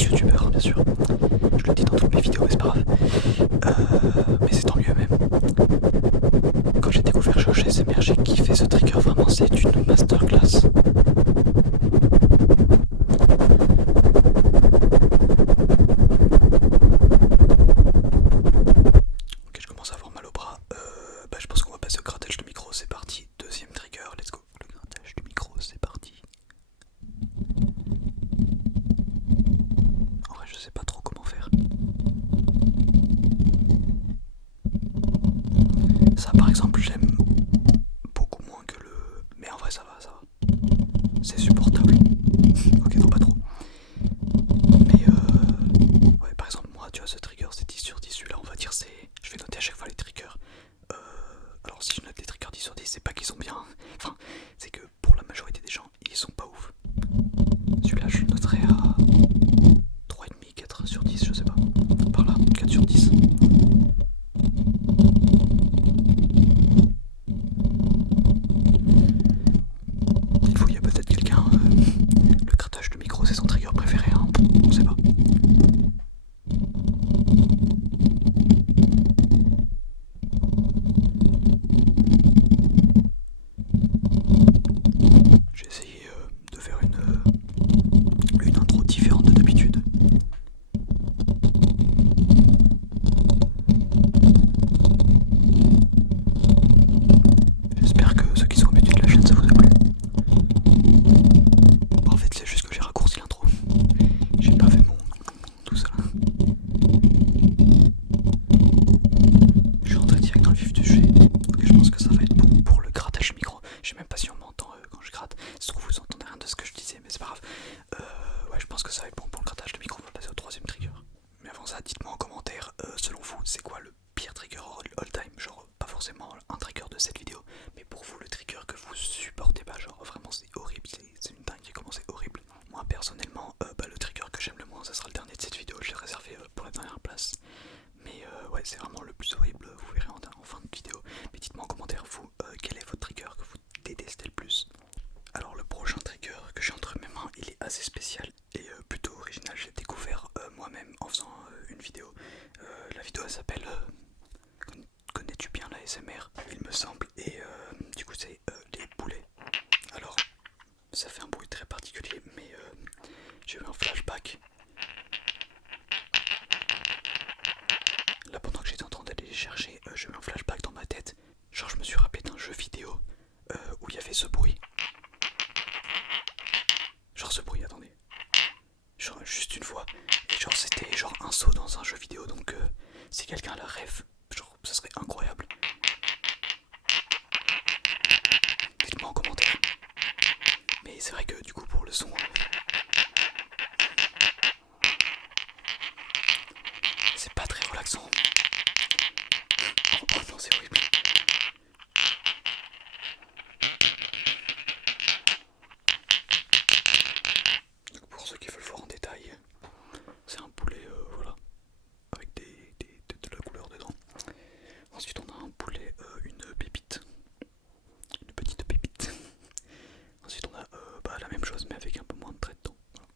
reste youtubeur, bien sûr. Je le dis dans toutes mes vidéos, mais c'est pas grave. Mais c'est tant mieux même. Quand j'ai découvert Josh ASMR, j'ai kiffé ce trigger, vraiment c'est une masterclass. Ok, je commence à avoir mal au bras. Je pense qu'on va passer au grattage de micro, c'est parti. Deuxième trigger, let's go. Le grattage du micro, c'est parti. En vrai, je sais pas trop comment faire. Ça, par exemple, j'aime beaucoup moins que le. Mais en vrai, ça va, ça va. C'est supportable. Ok, non, pas trop. Mais ouais, par exemple, moi, tu vois, ce trigger, c'est 10 sur 10. Celui-là, on va dire, c'est. Je vais noter à chaque fois les triggers. Alors, si je note les triggers 10 sur 10, c'est pas qu'ils sont bien. Enfin, c'est que pour la majorité des gens, ils sont pas ouf. Celui-là, je le noterai à 3,5, 4 sur 10, je sais pas. Par là, 4 sur 10. Dites-vous, il y a peut-être quelqu'un. Le grattage de micro, c'est son trigger préféré, hein. On sait pas. J'ai essayé de faire une intro différente de d'habitude. J'espère que ceux qui sont habitués de la chaîne, ça vous a plu. En fait, c'est juste que j'ai raccourci l'intro. J'ai pas fait mon tout ça là. Je suis rentré direct dans le vif du sujet. Donc je pense que ça va être bon pour le grattage micro. Je sais même pas si on m'entend quand je gratte. Ça se trouve, vous entendez rien de ce que je disais, mais c'est pas grave. Ouais, je pense que ça va être bon pour le grattage de micro. On va passer au troisième trigger. Mais avant ça, dites-moi en commentaire, selon vous, c'est quoi le pire trigger all time? Genre, pas forcément un trigger de cette vidéo, mais pour vous, le trigger que vous supportez pas. Genre, vraiment, c'est horrible, c'est une dinguerie comment c'est horrible. Moi, personnellement, le trigger que j'aime le moins, ça sera le dernier de cette vidéo. Je l'ai réservé pour la dernière place. Mais ouais, c'est vraiment le plus horrible, vous verrez en fin de vidéo. Mais dites-moi en commentaire, vous, quel est votre trigger que vous détestez le plus? Alors le prochain trigger que j'ai entre mes mains, il est assez spécial et plutôt original. J'ai découvert moi-même en faisant une vidéo. La vidéo elle s'appelle Connais-tu bien la SMR, il me semble. Et du coup c'est les boulets. Alors ça fait un bruit très particulier, mais j'ai eu un flashback. Là pendant que j'étais en train d'aller les chercher, j'ai eu un flashback dans ma tête. Genre je me suis rappelé d'un jeu vidéo où il y avait ce bruit. Genre ce bruit, attendez. Genre juste une fois. Et genre c'était genre un saut dans un jeu vidéo, donc si quelqu'un la rêve, genre ça serait incroyable. Dites-moi en commentaire. Mais c'est vrai que du coup pour le son, c'est pas très relaxant. Oh non, c'est horrible. Donc pour ceux qui veulent voir en détail, c'est un poulet, voilà, avec de la couleur dedans. Ensuite on a un poulet, une pépite, une petite pépite. Ensuite on a la même chose mais avec un peu moins de trait dedans. Voilà.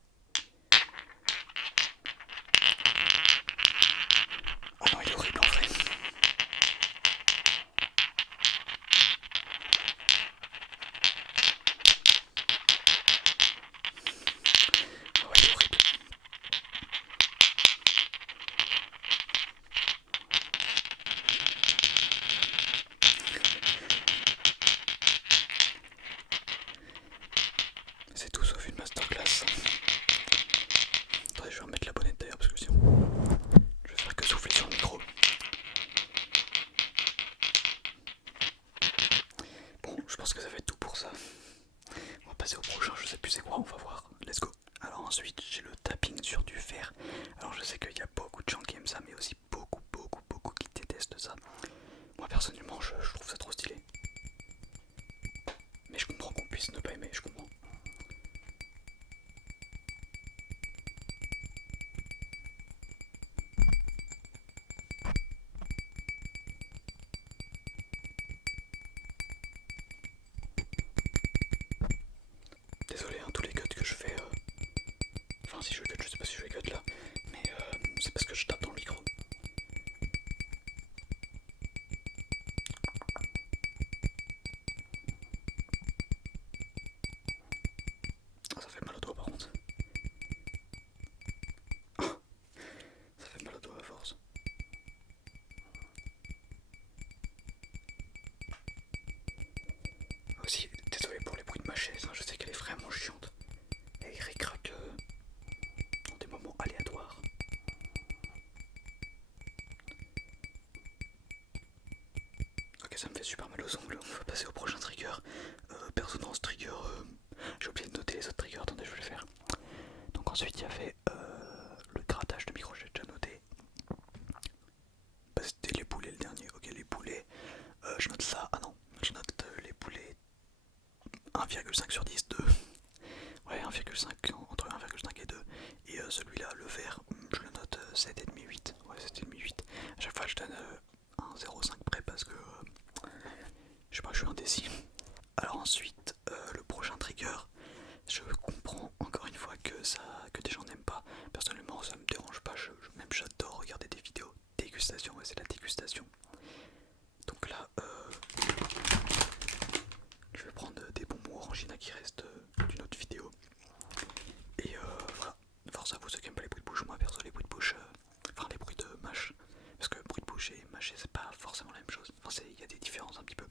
Ah non, il est horrible en vrai. Ah ouais, il est horrible. C'est tout sauf une masterclass. Attendez, je vais remettre la bonnette d'ailleurs parce que sinon je vais faire que souffler sur le micro. Bon, je pense que ça va être tout pour ça. On va passer au prochain, je sais plus c'est quoi, on va voir. Let's go. Alors ensuite, j'ai le tapping sur du fer. Alors je sais qu'il y a beaucoup de gens qui aiment ça, mais aussi beaucoup qui détestent ça. Moi personnellement, je trouve ça trop stylé. Mais je comprends qu'on puisse ne pas aimer, je comprends. Désolé, hein, tous les cuts que je fais. Enfin, si je cut, je sais pas si je vais cut là. ça me fait super mal aux ongles. On va passer au prochain trigger. Perso dans ce trigger, j'ai oublié de noter les autres triggers, attendez je vais le faire. Donc ensuite il y avait le grattage de micro, j'ai déjà noté. Bah, c'était les poulets le dernier, ok les poulets. Je note ça, ah non, je note les poulets 1,5 sur 10, 2. Ouais 1,5, entre 1,5 et 2. Et celui-là, le vert, je le note 7,5, 8. Ouais 7,5, 8. A chaque fois je donne un 0,5 près parce que je sais pas, je suis indécis. Alors ensuite, le prochain trigger, je comprends encore une fois que des gens n'aiment pas. Personnellement, ça me dérange pas. Même j'adore regarder des vidéos dégustation. Ouais, c'est la dégustation. Donc là, je vais prendre des bonbons Orangina qui restent d'une autre vidéo. Et voilà. Force à vous ceux qui aiment pas les bruits de bouche. Moi perso, les bruits de bouche, enfin les bruits de mâche. Parce que bruit de bouche et mâcher, c'est pas forcément la même chose. Enfin, il y a des différences un petit peu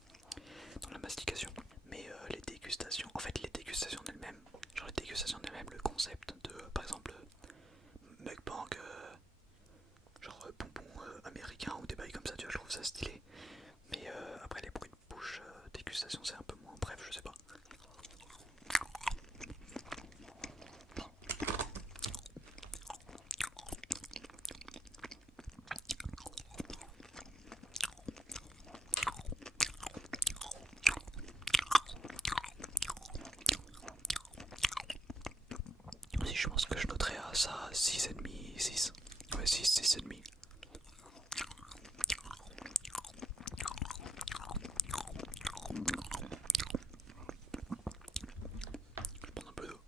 dans la mastication. Mais les dégustations, en fait les dégustations en elles-mêmes, genre les dégustations en elles-mêmes, le concept de par exemple mukbang, genre bonbons américains ou des bails comme ça, tu vois, je trouve ça stylé. Mais après les bruits de bouche, dégustation c'est un peu moins, bref je sais pas. Si je pense que je noterais à ça 6,5, 6. Ouais 6, 6,5. Je prends un peu d'eau.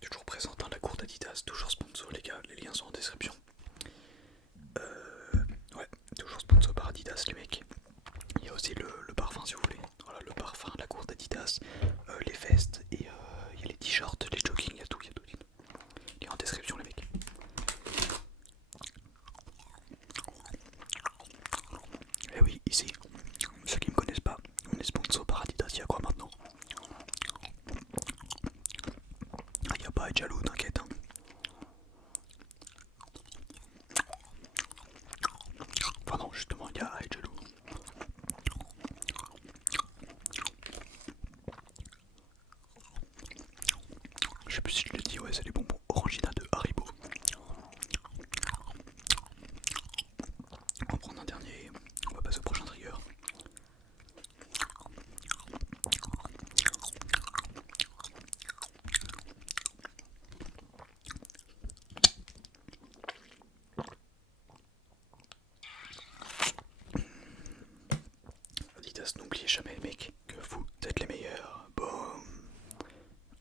Toujours présente la cour d'Adidas, toujours sponsor les gars, les liens sont en description. Ouais, toujours sponsor par Adidas les mecs. Il y a aussi le parfum si vous voulez. Voilà le parfum, la cour d'Adidas, les vestes et il y a les t-shirts, les joggings, il y a tout, il y a tout. Il est en description les mecs. Et oui, ici, ceux qui me connaissent pas, on est sponsor par Adidas, il y a quoi maintenant? Ah, il n'y a pas à être jaloux, t'inquiète. Hein. Enfin non, justement, il y a à être jaloux. Je sais plus si je l'ai dit, ouais, c'est les bonbons Orangina de Haribo. On va prendre un dernier, on va passer au prochain trigger. Adidas, n'oubliez jamais les mecs que vous êtes les meilleurs. Boum.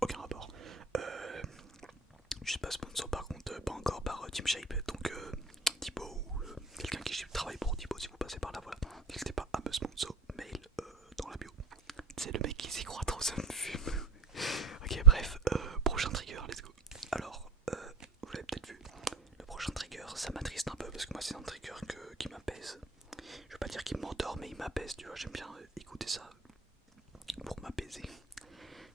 Aucun rapport. Je suis pas sponsor par contre, pas encore par Team Shape, donc Thibaut ou quelqu'un qui travaille pour Thibaut, si vous passez par là, voilà. N'hésitez pas à me sponsor, mail dans la bio. C'est le mec qui s'y croit trop, ça me fume. Ok, bref, prochain trigger, let's go. Alors, vous l'avez peut-être vu, le prochain trigger, ça m'attriste un peu parce que moi c'est un trigger qui m'apaise. Je veux pas dire qu'il m'endort, mais il m'apaise, tu vois, j'aime bien écouter ça pour m'apaiser.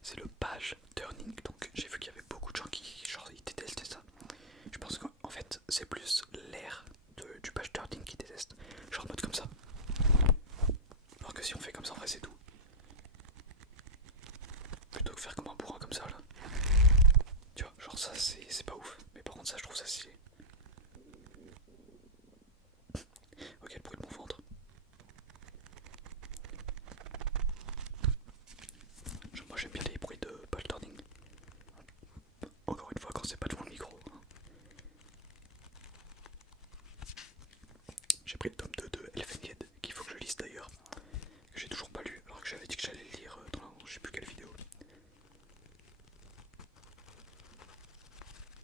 C'est le page turning, donc j'ai vu qu'il y avait beaucoup de gens qui genre ils détestaient ça. Je pense qu'en fait c'est plus l'air du page turning qui déteste, genre en mode comme ça. Alors que si on fait comme ça en vrai c'est tout. Plutôt que faire comme un bourrin comme ça là. Tu vois, genre ça c'est pas ouf, mais par contre ça je trouve ça stylé. Ok, le bruit de mon ventre. Genre, moi j'aime bien les bruits de page turning. Encore une fois quand c'est pas devant le micro. Hein. J'ai pris le tome 2 de Elfenlied, qu'il faut que je lise d'ailleurs. Que j'ai toujours pas lu, alors que j'avais dit que j'allais le lire dans je sais plus quelle vidéo.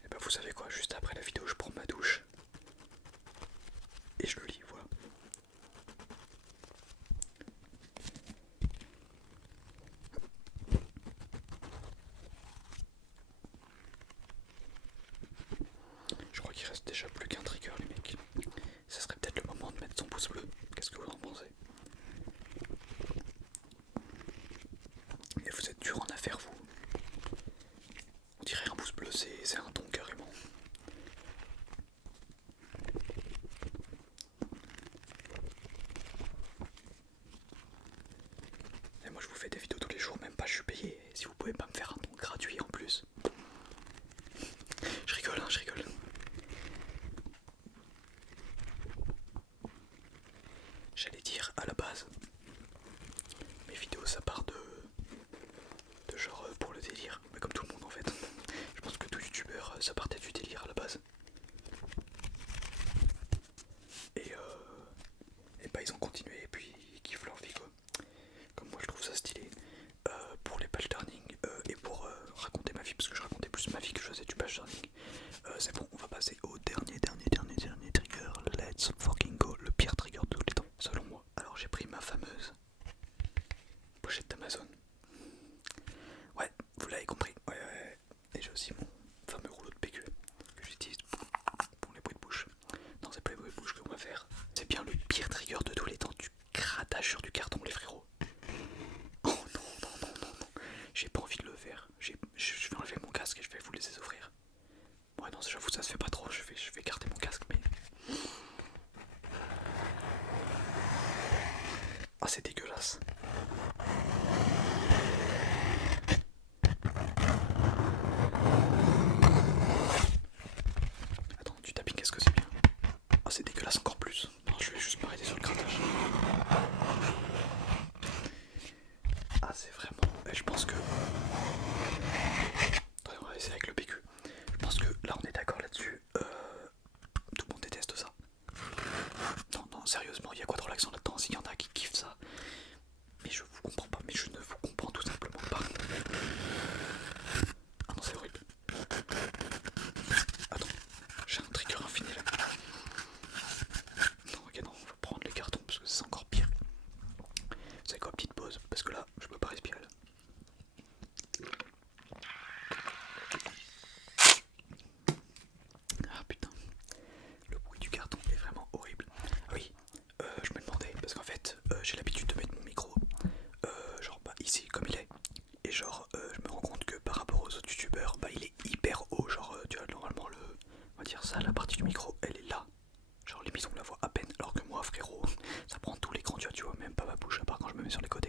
Et bah vous savez quoi, juste après la vidéo je prends ma douche. Et je le lis, voilà. Je crois qu'il reste déjà plus qu'un trigger les mecs. Ça serait peut-être le moment de mettre son pouce bleu. Qu'est-ce que vous en pensez? Et vous êtes dur en affaire vous. carrelageur du carton les frérots. Oh non, non, non, non, non. J'ai pas envie de le faire. Je vais enlever mon casque et je vais vous laisser ouvrir. Ouais non, j'avoue ça se fait pas trop, je vais garder mon casque mais... Ah c'est dégueulasse. Attends, du tapping, est-ce que c'est bien? Ah c'est dégueulasse encore plus. Non, je vais juste m'arrêter sur le grattage. Ah c'est vraiment... Je pense que... Attendez, on va essayer avec le PQ. Je pense que là on est d'accord là-dessus. Tout le monde déteste ça. Non, non, sérieusement, il y a quoi de relaxant là-dedans? S'il y en a qui kiffent ça. Mais je vous comprends pas, mais je ne vous comprends tout simplement pas. Ah non, c'est horrible. Attends, j'ai un trigger infini là. Non, ok, non, on va prendre les cartons parce que c'est encore pire. Vous savez quoi, petite pause, parce que là, je peux pas respirer là. Ah putain, le bruit du carton est vraiment horrible. Ah oui, je me demandais, parce qu'en fait, j'ai l'habitude de mettre mon micro, genre bah ici comme il est. Et genre, je me rends compte que par rapport aux autres youtubeurs, bah il est hyper haut. Genre, tu vois, normalement, on va dire ça, la partie du micro, elle est là. Genre, limite, on la voit à peine. Alors que moi, frérot, ça prend tout l'écran, tu vois même pas ma bouche, à part quand je me mets sur les côtés.